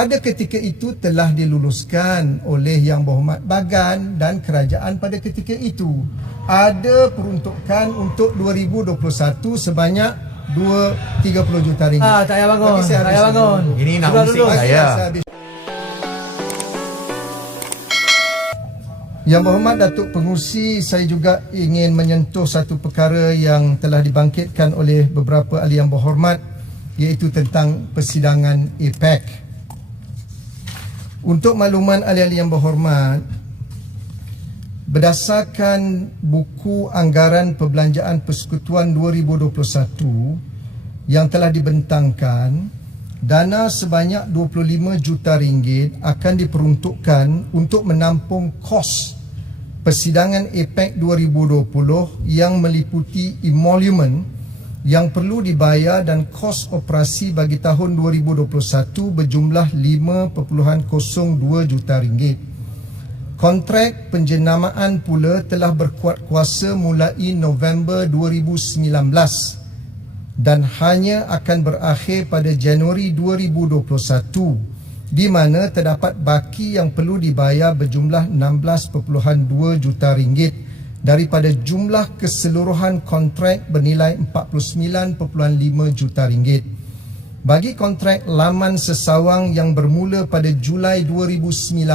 pada ketika itu telah diluluskan oleh Yang Berhormat Bagan dan kerajaan pada ketika itu. Ada peruntukan untuk 2021 sebanyak 30 juta ringgit. Tak payah bangun. Tak payah bangun. Ini nak usik saya. Yang Berhormat Datuk Pengerusi, saya juga ingin menyentuh satu perkara yang telah dibangkitkan oleh beberapa ahli yang berhormat, iaitu tentang persidangan APEC. Untuk makluman ahli-ahli yang berhormat, berdasarkan buku anggaran perbelanjaan persekutuan 2021 yang telah dibentangkan, dana sebanyak 25 juta ringgit akan diperuntukkan untuk menampung kos persidangan APEC 2020 yang meliputi emolument yang perlu dibayar dan kos operasi bagi tahun 2021 berjumlah 5.02 juta ringgit. Kontrak penjenamaan pula telah berkuat kuasa mulai November 2019 dan hanya akan berakhir pada Januari 2021, di mana terdapat baki yang perlu dibayar berjumlah 16.2 juta ringgit daripada jumlah keseluruhan kontrak bernilai 49.5 juta ringgit. Bagi kontrak laman sesawang yang bermula pada Julai 2019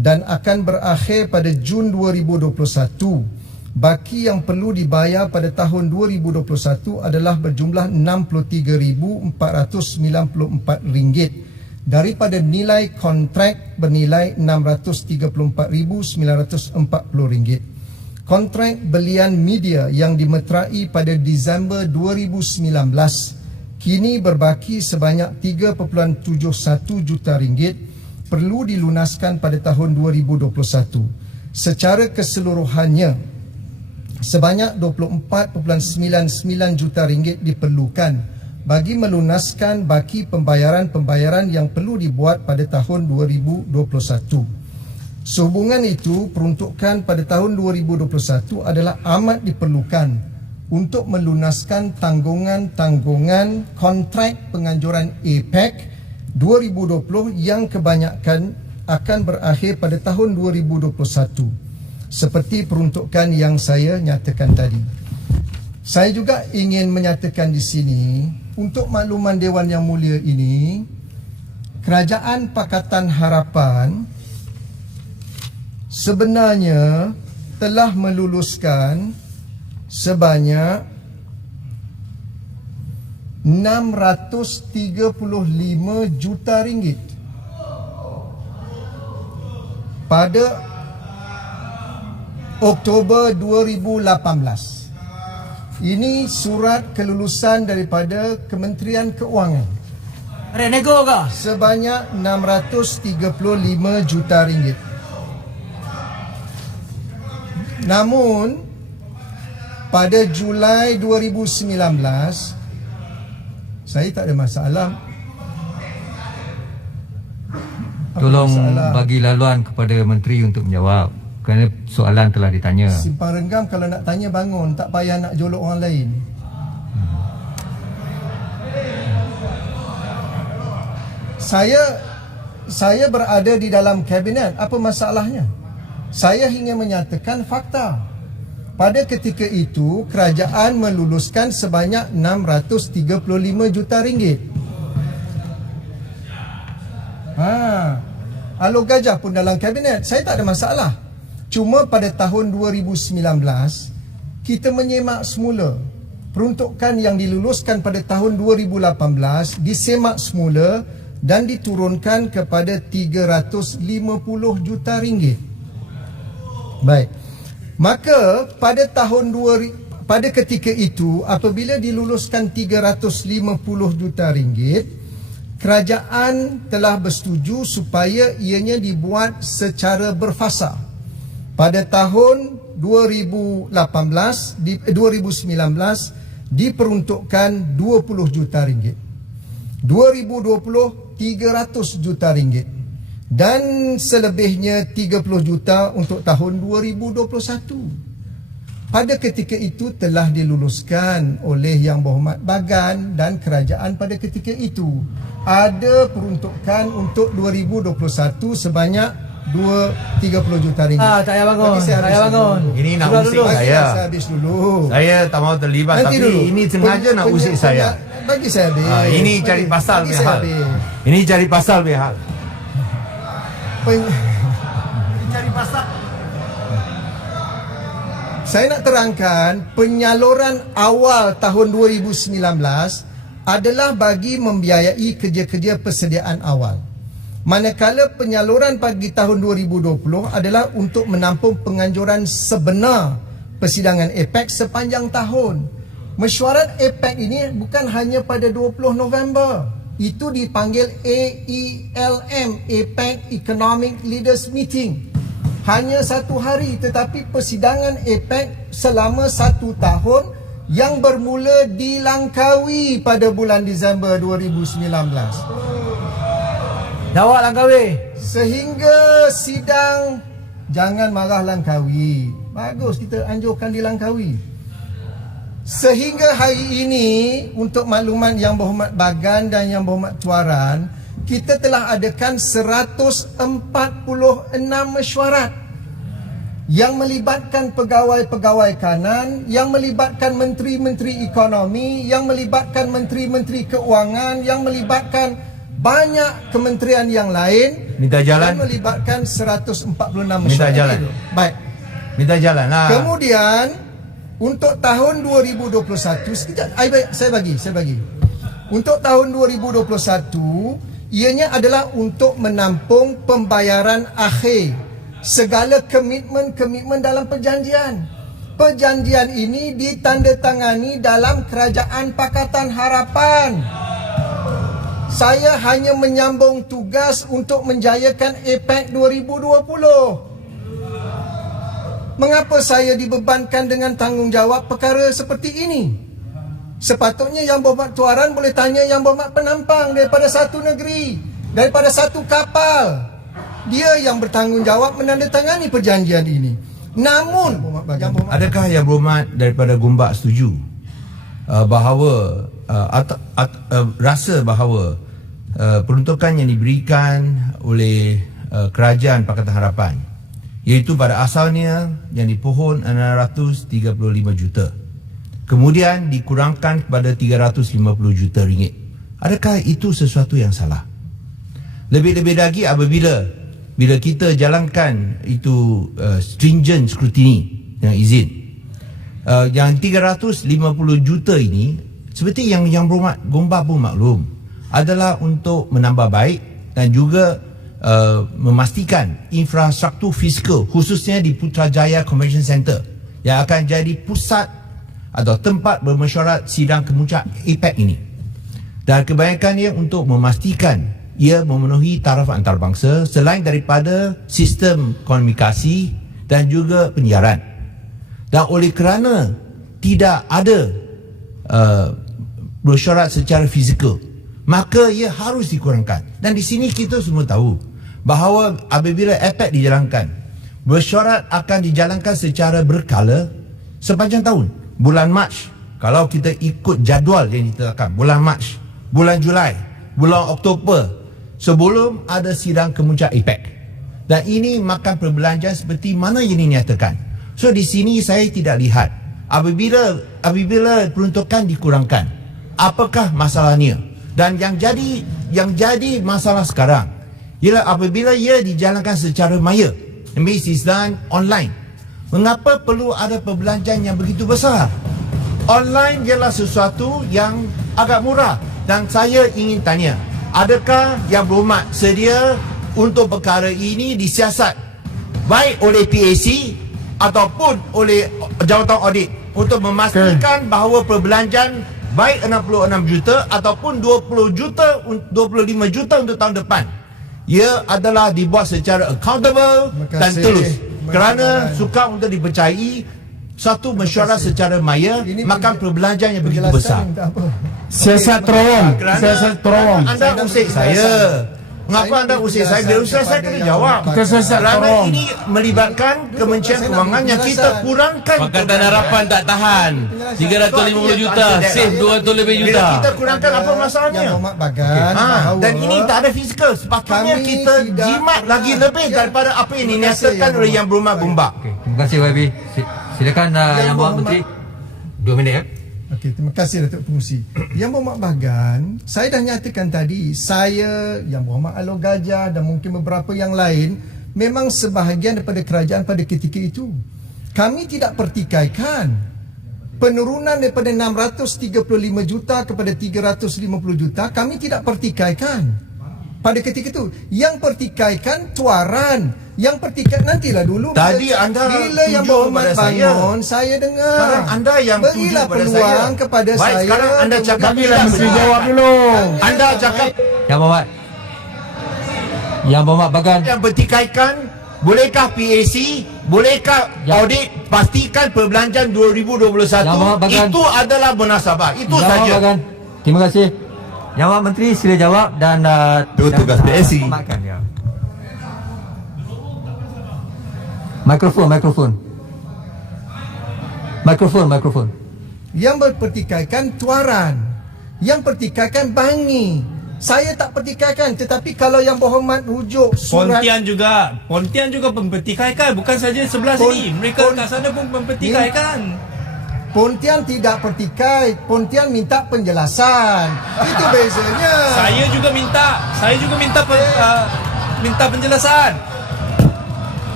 dan akan berakhir pada Jun 2021, baki yang perlu dibayar pada tahun 2021 adalah berjumlah RM63,494 daripada nilai kontrak bernilai RM634,940. Kontrak belian media yang dimeterai pada Disember 2019 kini berbaki sebanyak RM3.71 juta perlu dilunaskan pada tahun 2021. Secara keseluruhannya, sebanyak RM24.99 juta diperlukan bagi melunaskan baki pembayaran-pembayaran yang perlu dibuat pada tahun 2021. Sehubungan itu, peruntukan pada tahun 2021 adalah amat diperlukan untuk melunaskan tanggungan-tanggungan kontrak penganjuran APEC 2020 yang kebanyakan akan berakhir pada tahun 2021, seperti peruntukan yang saya nyatakan tadi. Saya juga ingin menyatakan di sini, untuk makluman Dewan Yang Mulia ini, Kerajaan Pakatan Harapan sebenarnya telah meluluskan sebanyak RM635 juta pada Oktober 2018. Ini surat kelulusan daripada Kementerian Keuangan. Nego ke? Sebanyak RM635 juta. Namun pada Julai 2019, saya tak ada masalah. Tolong bagi laluan kepada Menteri untuk menjawab, kerana soalan telah ditanya. Simpang Renggam kalau nak tanya bangun, tak payah nak jolok orang lain. Saya berada di dalam kabinet, apa masalahnya? Saya ingin menyatakan fakta. Pada ketika itu, kerajaan meluluskan sebanyak RM635 juta. Alor Gajah pun dalam kabinet, saya tak ada masalah. Cuma pada tahun 2019, kita menyemak semula. Peruntukan yang diluluskan pada tahun 2018 disemak semula dan diturunkan kepada RM350 juta. Baik. Maka pada pada ketika itu, apabila diluluskan RM350 juta, kerajaan telah bersetuju supaya ianya dibuat secara berfasa. Pada tahun 2019 diperuntukkan RM20 juta. 2020 RM300 juta. Dan selebihnya 30 juta untuk tahun 2021. Pada ketika itu telah diluluskan oleh Yang Berhormat Bagan dan kerajaan pada ketika itu. ada peruntukan untuk 2021 sebanyak 30 juta ringgit. Tak payah bangun. Bagi saya Tak payah habis bangun. dulu. Ini nak Sudah usik dulu. Bagi saya. saya habis dulu. Saya tak mahu terlibat, Nanti tapi dulu. ini sengaja nak usik saya. Bagi saya habis. Ini cari pasal Bagi punya saya hal. habis. Ini cari pasal punya hal. Pen- Cari pasal. Saya nak terangkan penyaluran awal tahun 2019 adalah bagi membiayai kerja-kerja persediaan awal. Manakala penyaluran bagi tahun 2020 adalah untuk menampung penganjuran sebenar persidangan APEC sepanjang tahun. Mesyuarat APEC ini bukan hanya pada 20 November. Itu dipanggil AELM, APEC Economic Leaders Meeting. Hanya 1 hari, tetapi persidangan APEC selama 1 tahun yang bermula di Langkawi pada bulan Disember 2019. Jawab Langkawi. Sehingga sidang, jangan marah Langkawi. Bagus kita anjurkan di Langkawi. Sehingga hari ini, untuk makluman Yang Berhormat Bagan dan Yang Berhormat Tuaran, kita telah adakan 146 mesyuarat yang melibatkan pegawai-pegawai kanan, yang melibatkan menteri-menteri ekonomi, yang melibatkan menteri-menteri keuangan, yang melibatkan banyak kementerian yang lain. Minta jalan. Dan melibatkan 146 Minta mesyuarat. jalan. Baik. Minta jalan lah. Kemudian untuk tahun 2021 sekejap, saya bagi. Untuk tahun 2021 ianya adalah untuk menampung pembayaran akhir segala komitmen-komitmen dalam perjanjian. Perjanjian ini ditandatangani dalam Kerajaan Pakatan Harapan. Saya hanya menyambung tugas untuk menjayakan APEC 2020. Mengapa saya dibebankan dengan tanggungjawab perkara seperti ini? Sepatutnya Yang Berhormat Tuaran boleh tanya Yang Berhormat Penampang daripada satu negeri, daripada satu kapal. Dia yang bertanggungjawab menandatangani perjanjian ini. Namun, Adakah Yang Berhormat daripada Gombak setuju bahawa rasa bahawa peruntukan yang diberikan oleh Kerajaan Pakatan Harapan, iaitu pada asalnya yang dipohon 635 juta, kemudian dikurangkan kepada 350 juta ringgit, adakah itu sesuatu yang salah? Lebih-lebih lagi apabila kita jalankan itu stringent scrutiny yang izin, yang 350 juta ini, seperti yang Berhormat Gombak pun maklum, adalah untuk menambah baik dan juga memastikan infrastruktur fizikal, khususnya di Putrajaya Convention Center, yang akan jadi pusat atau tempat bermesyuarat sidang kemuncak APEC ini. Dan kebanyakannya untuk memastikan ia memenuhi taraf antarabangsa selain daripada sistem komunikasi dan juga penyiaran. Dan oleh kerana tidak ada mesyuarat secara fizikal, maka ia harus dikurangkan. Dan di sini kita semua tahu bahawa apabila APEC dijalankan, mesyuarat akan dijalankan secara berkala sepanjang tahun. Bulan Mac, kalau kita ikut jadual yang ditetapkan, bulan Mac, bulan Julai, bulan Oktober, sebelum ada sidang kemuncak APEC. Dan ini makan perbelanjaan seperti mana yang dinyatakan. So di sini saya tidak lihat apabila peruntukan dikurangkan, apakah masalahnya. Dan yang jadi masalah sekarang ialah apabila ia dijalankan secara maya, is done online. Mengapa perlu ada perbelanjaan yang begitu besar? Online ialah sesuatu yang agak murah. Dan saya ingin tanya, adakah Yang Berhormat sedia untuk perkara ini disiasat baik oleh PAC ataupun oleh Jawatan Audit untuk memastikan bahawa perbelanjaan baik 66 juta ataupun 20 juta, 25 juta untuk tahun depan, ia adalah dibuat secara accountable dan tulus. Kerana suka untuk dipercayai satu mesyuarat secara maya, makan perbelanjaan yang begitu besar. Siasat terowong. Kerana Siasat terowong. anda usik saya. Mengapa anda usir saya? Bila usir saya kena jawab. Kita sesat, Kerana tolong. ini melibatkan Kementerian saya nak Kewangan yang beri kita penjelasan. kurangkan. Pakatan Harapan tak tahan. 350 juta, save 200 lebih Bila juta. kita kurangkan apa masalahnya? Yang Muhammad Bagan bahawa Dan ini tak ada fizikal. Sepatutnya kami kita tidak jimat pernah- lagi lebih daripada apa yang Terima kasih, dinyatakan Yang oleh Yang Berhormat Berhormat. Gombak. Okey, terima kasih YB. Silakan Yang Berhormat Menteri. 2 minit ya. Okey, terima kasih Datuk Pengurusi. Yang Berhormat Bagan, saya dah nyatakan tadi, saya, Yang Berhormat Alor Gajah dan mungkin beberapa yang lain memang sebahagian daripada kerajaan pada ketika itu. Kami tidak pertikaikan penurunan daripada 635 juta kepada 350 juta, kami tidak pertikaikan. Pada ketika itu, yang pertikaikan tuaran, yang pertikaikan nantilah dulu. Tadi anda bila Yang tuju Berhormat kepada saya. bangun, saya dengar. Sekarang anda yang tuju berilah kepada peluang saya. kepada Baik, saya. sekarang anda cakap kemudian tidak Menteri benar. jawab dulu. Anda cakap Yang Berhormat. Yang Berhormat Bagan. yang bertikaikan, bolehkah PAC, bolehkah Ya. audit pastikan perbelanjaan 2021 Yang Berhormat Bagan. itu adalah munasabah. Itu Yang Berhormat saja. Bagan. Terima kasih. Yang Berhormat Menteri sila jawab dan Itu tugas PSC. hormatkan ya. Mikrofon. Yang berpertikaikan tuaran, yang pertikaikan bangi. Saya tak pertikaikan, tetapi kalau Yang Berhormat rujuk surat Pontian juga mempertikaikan, bukan saja sebelah sini. Mereka kat sana pun mempertikaikan. Pontian tidak pertikai, Pontian minta penjelasan. Itu bezanya. Saya juga minta penjelasan.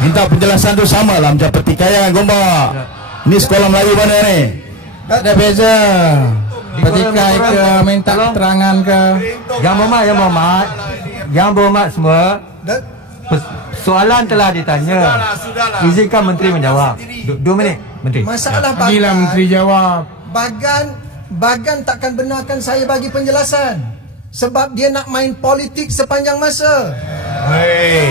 Minta penjelasan tu sama lah macam pertikaian Gombak. Ni sekolah Melayu mana ni? Tak ada beza. Petikai ke, minta keterangan ke. Yang Berhormat semua, Dan soalan telah ditanya. Sudahlah. Izinkan Menteri menjawab. 2 minit, Menteri. masalah Bagilah Bagan, Menteri jawab. Bagan takkan benarkan saya bagi penjelasan. Sebab dia nak main politik sepanjang masa. Hei.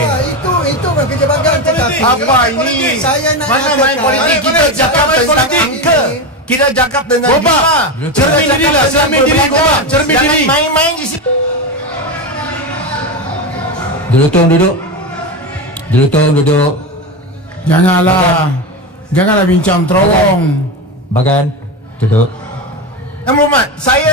Itu kan kerja Bagan. Tetapi Apa ini? Saya nak Mana main nyatakan- politik? Kita Saya cakap main tentang politik. angka. Kita cakap dengan Gombak, jumlah. cermin diri lah, cermin diri Gombak, cermin Jangan diri. main-main di sini. Duduk. Janganlah bincang terowong. Bagan, duduk. Yang Berhormat, saya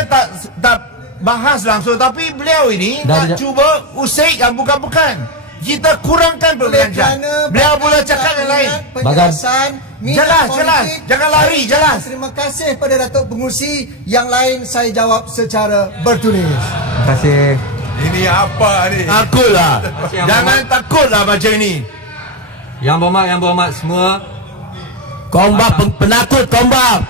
tak bahas langsung, tapi beliau ini Dah, nak dah. cuba usik yang bukan-bukan. Kita kurangkan perbelanjaan. Beliau boleh cakap yang lain. Penjelasan, minat Jelas. politik. Jangan lari, jelas. Terima kasih pada Datuk Pengurusi. Yang lain saya jawab secara bertulis. Terima kasih. Ini apa ni? Takutlah. Yang Jangan takutlah macam ini. Yang Berhormat semua. Gombak penakut Gombak.